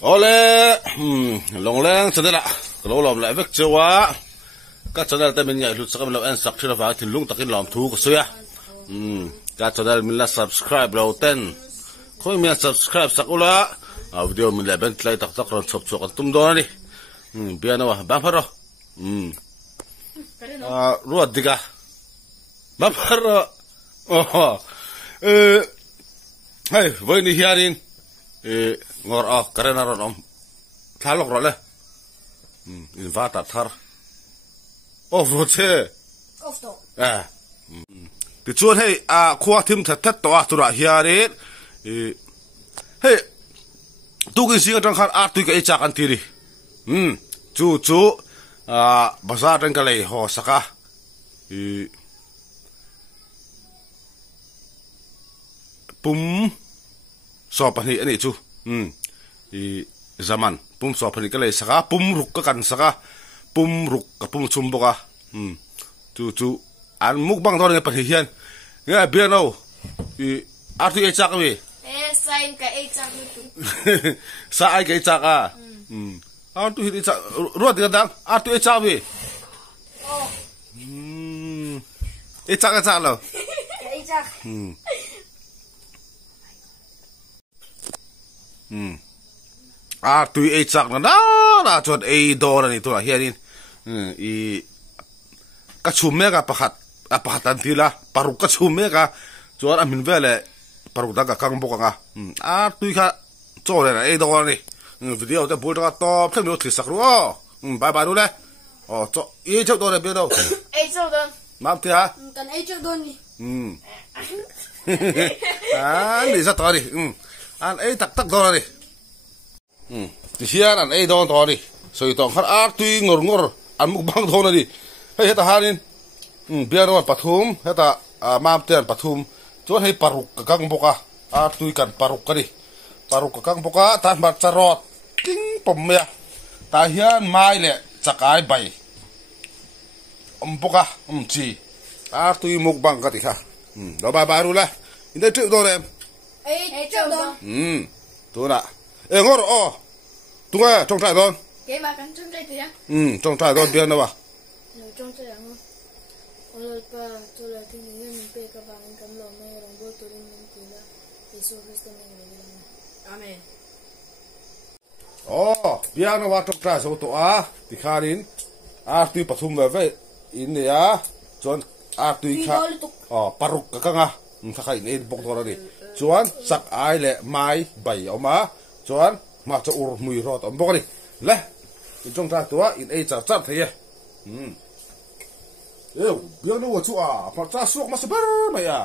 Ole, long lang cho đây là lâu lòng lại vết châu á, các cho đây là mình nhảy lụt sắc mình làm ăn sặc trên vải thì lung takin làm thú của xuya, các cho đây mình là subscribe đầu tên, khối mình subscribe sắc ula, video mình lại bên play tak rồi chụp chụp tum đó đi, biar nào bám pharo, ruột đi cả, bám pharo, hey, với ni hiarin. Ngor karena ron thalok role in vata thar vote ofto ti chuan hei khuwa thim that that to atura hiare hei tukin singa tang khan tui ka ichak an tiri chu bazar tang ka lei ho saka pum so pani ani chu zaman pum so pani ka le saka pum ruk ka kan saka pum ruk ka pum chum boka chu an muk bang dor ne pani hian nga bia no artu e chak we sain ka e chak tu sa ai ka chak artu hi chak ro de dang artu e chak we e chak lo e chak tui e chak na chot e do na ni to hianin ka chume ka pakhat an thila paruk ka chume ka chuan amin vele paruk da ka kang boka nga tui kha chore na e do ni video te bul ka to phem no thisak ru bye bye ru le cho e chok do le be do e chok don mam tia kan e chok don ni ni sa to ni an e tak do ni ti hian an e don to ni soi tong khan tui ngor an muk bang do na ni hei heta hanin biar wan pathum heta mam ten pathum chuan hei paruk ka kang boka tui kan paruk ka ni paruk ka kang boka ta mat charot king pom me ta hian mai le chakai bai boka chi tui muk bang ka ti kha lo ba ba ru la inde tu do le e chok don tu na e ngor tunga trong trai don ke ma kan chung dai ya trong trai don biar na wa no chung dai ang ol pa to la tin ni pe ka ba ang kam lo me rong bo to rin ni la isu beste me ni amen biar na wa trong trai so to ti kharin tui pathum ve in ya chon tui kha paruk ka nga kha khai nei bok do ni chuan sak ai le mai bai oma chuan ma cha ur mui ro tom bok ni le in trong ta tua in ei cha chat thei biang no chu pa cha suak ma sabar ma ya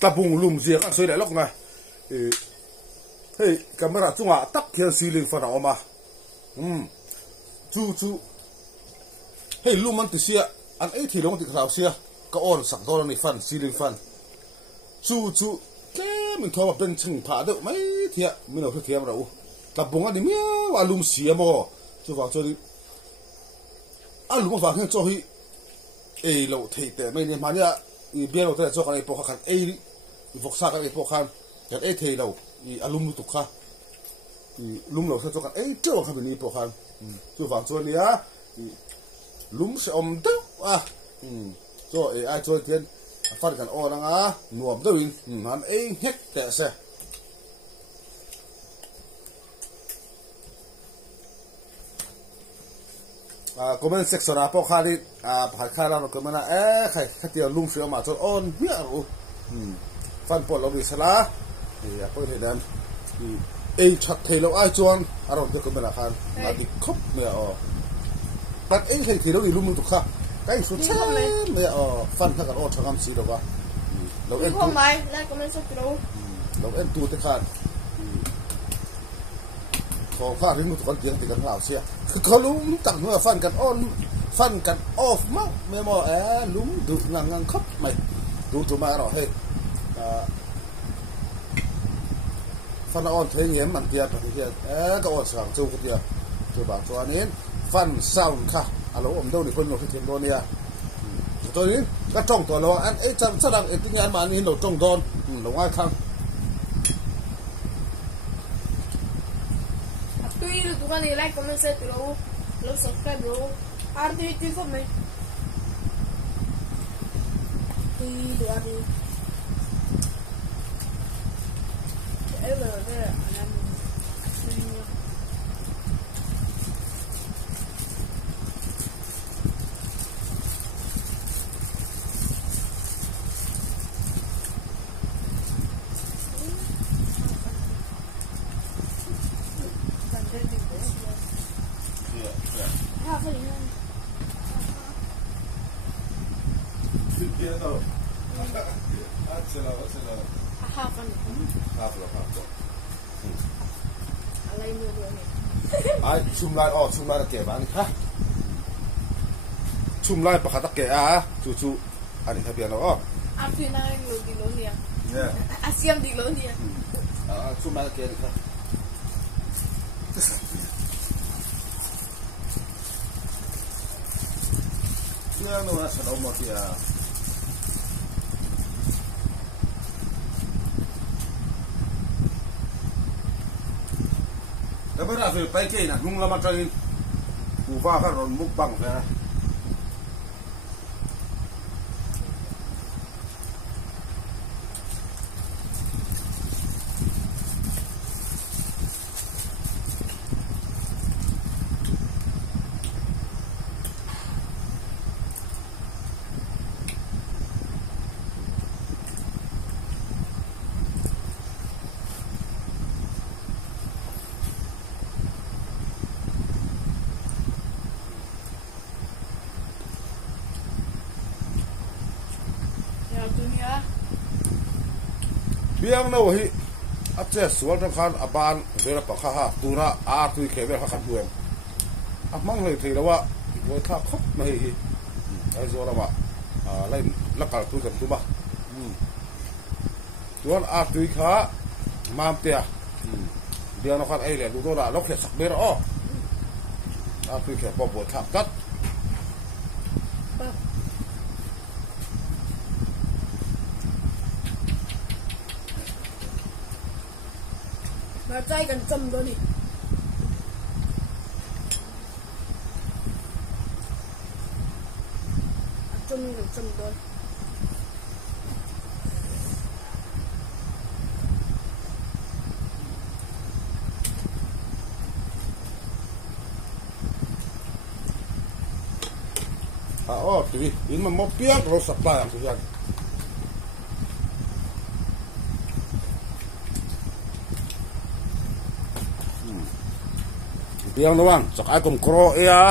ta bung lum zia ka soi le lok nga hei camera chunga tak khian ceiling fa na oma chu hei luman ti sia an ei thi long ti khau sia ka on sak dor ni fan ceiling fan chu ke min thoba ben ching pha de mai thia min no thiam ra u ta bunga ni mia wa lum sia mo chu wa cho ni lum fa khen cho hi ei lo thei te mai ni ma nia i bia lo te cho ka ei po khan ei vok sa ka ei po khan ya ei thei lo i alum tu kha i lum lo sa cho ka ei cho kha ni po khan chu wa cho ni lum se om de cho ai cho tiền phátกันo nang nuam do in han ei hek te se comment section apo khari phar khala no comment khai khatia lum se ma cho on mi aru fan po lo bi sala apo he dan ei chat thelo ai chuan aron te comment khan ma di khop me but ei khai thelo ni lum tu kha cái số chết bây giờ phân các con cho làm gì đâu cả đâu em không mai lại có mấy số kilo đâu em tu thế khác còn pha đến một con tiếng thì cần làm xe có lúc tặng người phân cần off máu mẹ mò lúc được ngang khóc mày đủ tụi mày rồi hết phân on thế nhém bằng kia bằng kia cái on sảng châu cái kia tôi bảo cho anh phân sound khác alo om đâu thìคนเราที่เทียนโดนเนี่ย ตัวนี้ก็จ้องตัวเราอันจะแสดงที่งานมานี่เราจ้องโดนเราง่ายครั้งtu itu tu kan like comment share lo subscribe bro arti itu kok me itu artiชุมไล่ชุมไล่ตะเกียบอันนี้ฮะชุมไล่ประคัตตะเกียบจู่อันนี้ทะเบียนเราapi na yung di lo niya asyam di lo niyaชุมไล่ตะเกียบครับเนี่ยเราเนี่ยสนองหมดที่แล้วเมื่อเราไปเกี่ยนะลุงเรามาจากกูฟ้าข้ารถมุกบังนะเบี้ยงโน่ฮิอาเจสวนทั้งคันอบานเวลาปะข้าตูระตุยเขเวลขัดเบืองมั่งเลยทีแล้วว่าโวยท่าคบไม่ฮิไอ้โซละมาไล่ลักการตุยกันตุบ้าส่วนตุยขามาเตียเบี้ยงนคันไอ้เลยดูตัวละล็อกเขสักเบรตุยเขปอบวดทับกัดมาใจกันจมตัวนี่จมกันจมตัวตุยอินมันมอบเปียกเราสับปลาอย่างสุดยอดเบี้ยงระวังสักไอ้กลมโครเอะ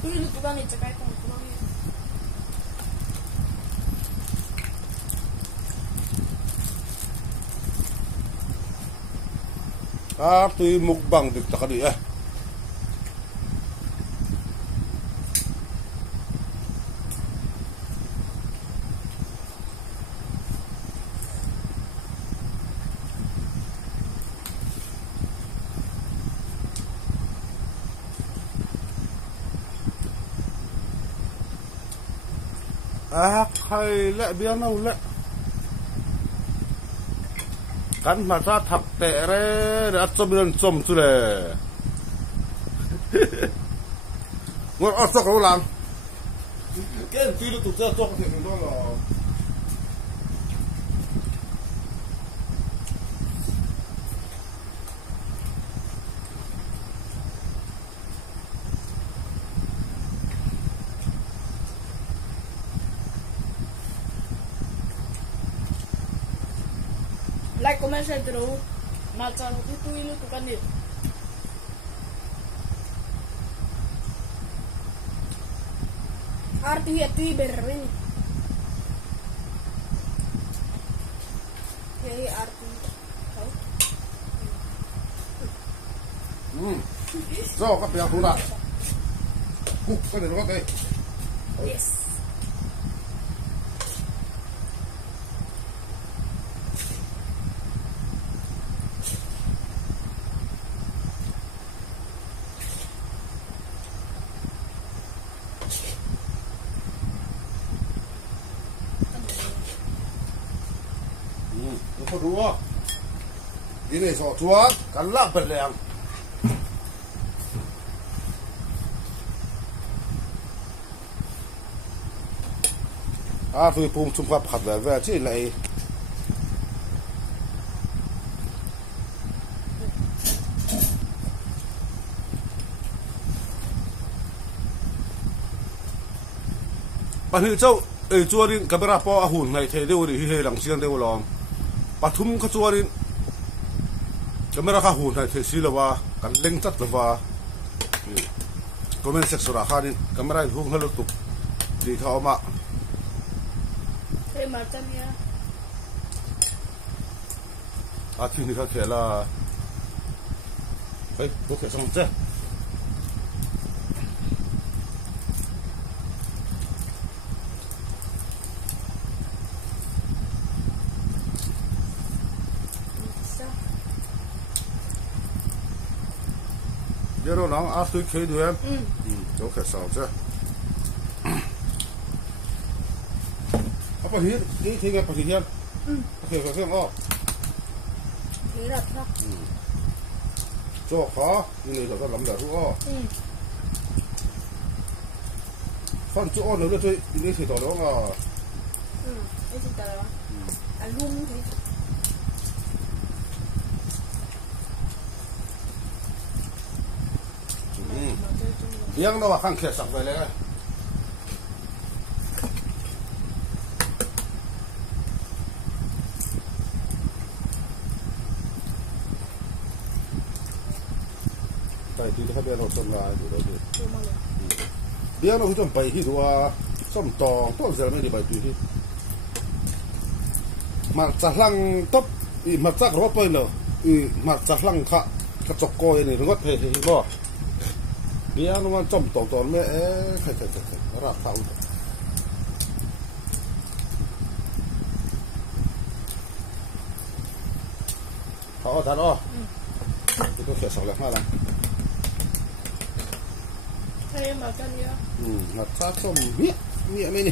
ตุยลูกตัวนี้จะใกล้กลมโครตุยมุกบังดึกตะกดีใครละเบี้ยงเอาละกันมาซาทับเตะเร่อัศวินสมสุเลงวดอัศกรุลังเก่งที่เราถูกเจ้าจอกถึงด้วยหรอlike comment share terus macam itu tu kan ni arti itu berapa ini arti so apa yang kurang kan ada apa yes có đủ đi này sọ chúa cắn lạ bật lẹng tôi phun chung quanh hạt về chứ lại bạn hiểu châu chúa đi camera po hùn này thế đâu đi hay lằng xiên đâu lòng bạn thum cái chúa đi camera cái hùn này thế xí là va cái link tắt là va comment section là khai đi camera hùn hello tục đi thao mà thế mà chân nhá thì người ta thể là bố thể xong chưa giờ đó nó tôi kêu được em bố thể xong chưa apa sih ini tinggal posisian oke oh thế là thôi cho khó ini là làm được đúng phân chỗ nữa tôi ini thì đó là cái gì đó luôn thế yang nó khang khét sặc về này thì hai bên nó xông ra thì đó thì bây nó cũng bày thì thôi xông to giờ mới đi bày thì mà chả lăng tấp mà chắc rótไปเลยmà chả lăng khạ cái chọc coi này nó có thể thì bỏ bây nó mà chom to mẹ khai ra phao họ thật đó tôi có thể sầu lại ha thế mà chân nhá mặt sát xong miệng này nè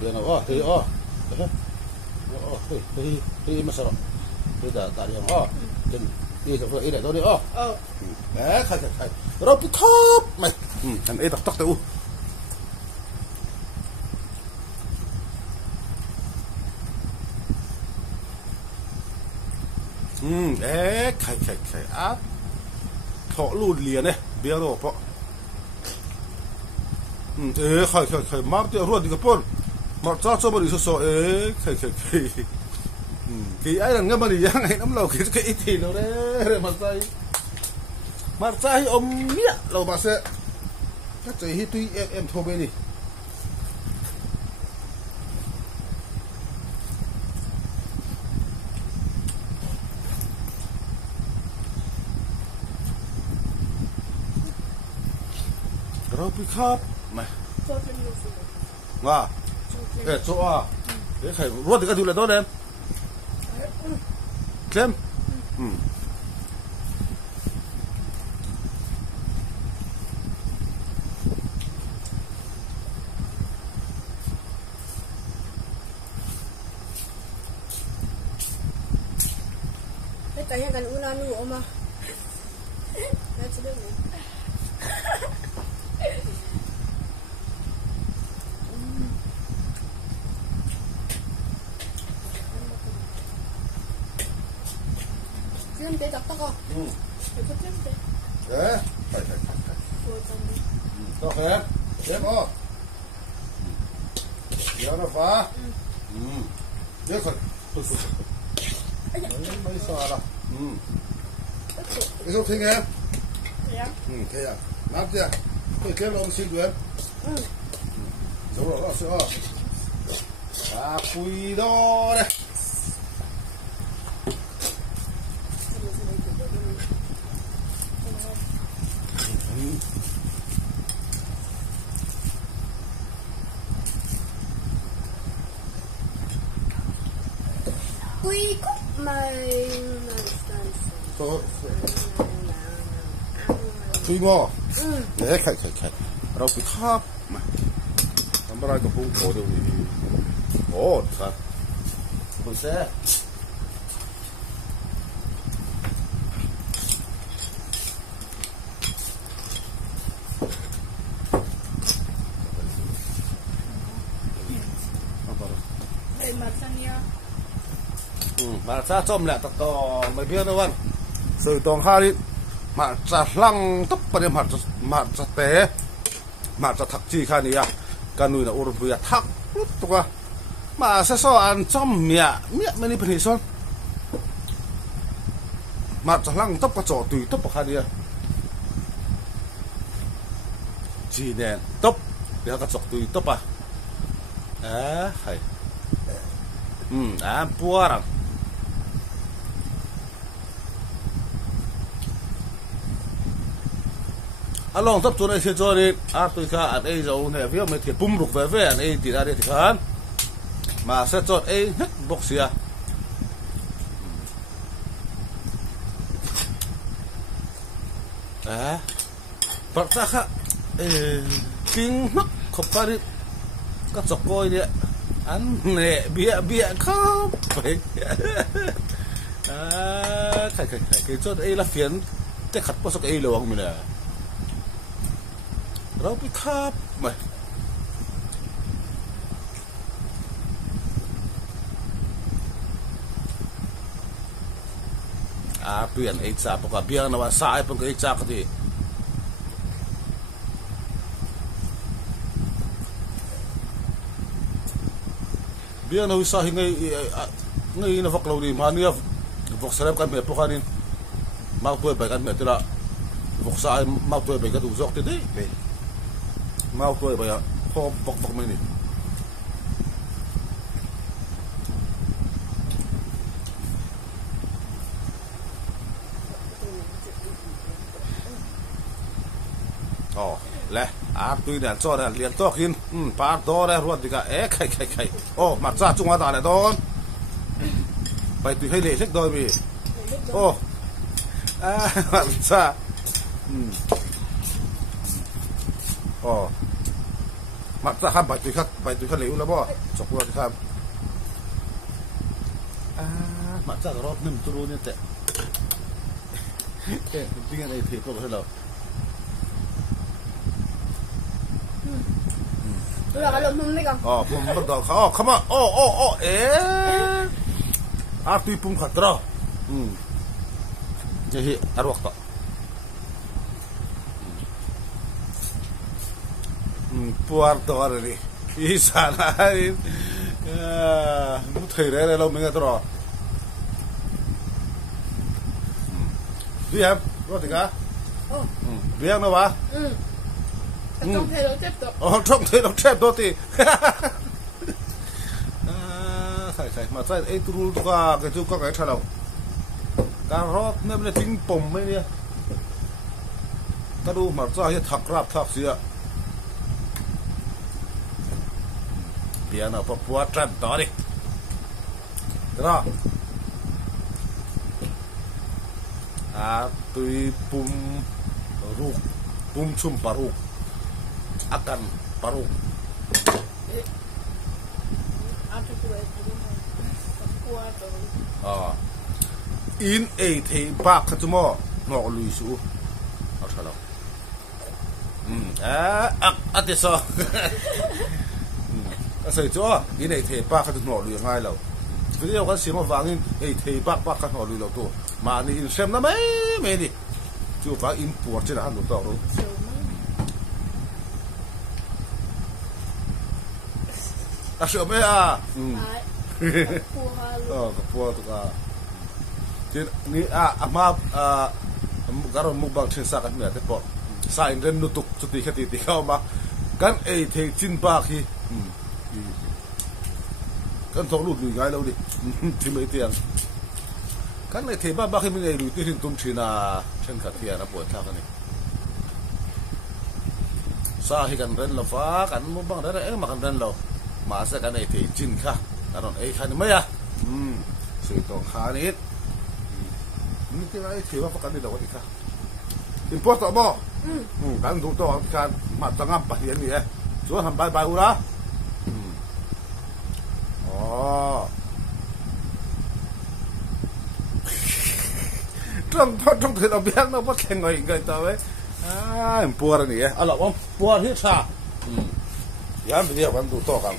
biar nak thì masalah kita tak ada dan ini sebab ini tahu dia khai rồi bị khóc mày thằng ấy tóc tao khai thọ luôn liền này bia rồi po khai mắm thì ruột thì cái pon mà cho body so khai cái ai là ngâm mà đi yang ấy lắm lâu cái ít thì nó đấy mặt trái ông mía lâu mà sẽ các chơi hít tuy em thô bên đi rồi bị khóc mày wow chỗ để phải ruột thì cái thứ là tốt em xem cái tay yang kan ulan lu oma nó chỉ được Em để đọc tao coi. Để có thêm thế. Đấy, phải. Tốt hết. Tiếp ô. Giờ nó phá. Biết rồi. Mấy xòa đâu. Cái số thinh em. Thế à. Nắm chưa? Tôi kéo nó xin của em. Đúng rồi, nó sữa. Quỳ đó đây. kui kut mai tuy mò để khaiเราไปทับมาทำอะไรกับพวกโอ้เดี๋ยวนี้โอ้ครับคุณเซ่มาซาจอมแหละตัดต่อไม่เพี้ยนนะวันสื่อตรงข้าดิมาจะลังตุ๊บประเดี๋ยวมาจะเตะมาจะทักจีข้านี่อ่ะกันนู่นนะอุรุเบียทักลุดตัวมาเสซ้ออันจอมเมียไม่ได้เป็นเหตุซ้อนมาจะลังตุ๊บกระจอกตุยตุ๊บข้านี่อ่ะจีเน่ตุ๊บเดี๋ยวกระจอกตุยตุ๊บอ่ะใช่ปัวรังลองทับตัวในเชจอรีตัวข้าอันเอจะเอาเนี่ยเพื่อไม่ที่ปุ่มรุกเว่อันเอติดอะไรที่ขันมาเชจอเอเฮ็ดบ็อกเสียปักตาข้ากิ้งนักขบปาริก็จกก้อยเนี่ยอันเนี่ยเบี้ยครับไปใครจอเอละเฟียนแต่ขัดประสบเอเลยวังมีเนี่ยเราไปทับมาเปลี่ยนไอ้จ่าปกติเบี้ยนะว่าสายเป็นไอ้จ่าก็ดีเบี้ยนะวิสาหิไงนะฟักเราดีมาเนี่ยฟักสลับกันแบบพวกนี้มาตัวไปกันแบบที่ละฟักสายมาตัวไปกันถูกจอกที่ดีมาตัวไปอ่ะพอบอกไม่นี่อ๋อและตัวเนี่ยจอเนี่ยเลี้ยงตัวกินปลาตัวเนี่ยรวดดีกว่าใครโอ้มาจ้าจุงมาตาเลยตอนไปตัวให้เละเล็กโดยมีโอ้มาจ้าอ๋อมาจ้าข้ามไปตัวข้าเหลวแล้วบ่จบตัวข้ามมาจ้ารอบนึงตัวรู้เนี่ยแต่จริงอะไรเทปก็ให้เราเราก็ลงมุมไม่ก่อนผมก็ต่อเขามาโอ้ตุยปุ่มขัดเราจะเห็นอารมณ์ต่อปวดตัวเลยอีสานอะไรมุดเถื่อนอะไรเราไม่กันตัวเบียบรถติกะเบียบนะวะต้องเทเราเจ็บตัวต้องเทเราเจ็บตัวตีใช่มาใส่ไอ้ตัวรูตัวกระจุกก็ไอ้ท่าเราการรอดเนี่ยมันทิ้งปุ่มไหมเนี่ยถ้าดูมาใส่ให้ถักราบถักเสียเบียร์น่ะพอปวดจันต่อดิรอตุยปุ่มรูปุ่มชุ่มปารุakan paru in a the bak katumo no luisu athala ate so sai cho in a the bak katumo lu ngai lo video kan sima wangin a the bak ka no lu lo to ma ni in sem na me di chu ba import china han to ro asal apa ya? Kapua tu kan. Ni maaf kalau mukbang cinta kan ni ada pun. Sain dan nutuk cuti hati kau mah kan teh cinta ki. Kan thong lu ni ngai lau di. Timai tiang. Kan teh bah ki mengai lu tihin tum Cina chen kat tiang apa tak kan ni. Sah kan ren lafa kan mukbang ren makan ren lau. Masa kan itu jin kah, karena kan apa ya, สุดตรงขานิดนี่ที่ไรถือว่าประกันดีเราดีค่ะอินพอร์ตบ่การถูกต้องการมาตั้งอับไปเห็นนี่ส่วนทำบายอุระอ๋อต้องถือเอาเบี้ยมาพักแข่งหน่อยกันต่อไปปวดนี่อ่ะหรอว่าปวดที่ชาย้ำไปเดียวกันถูกต้องกัน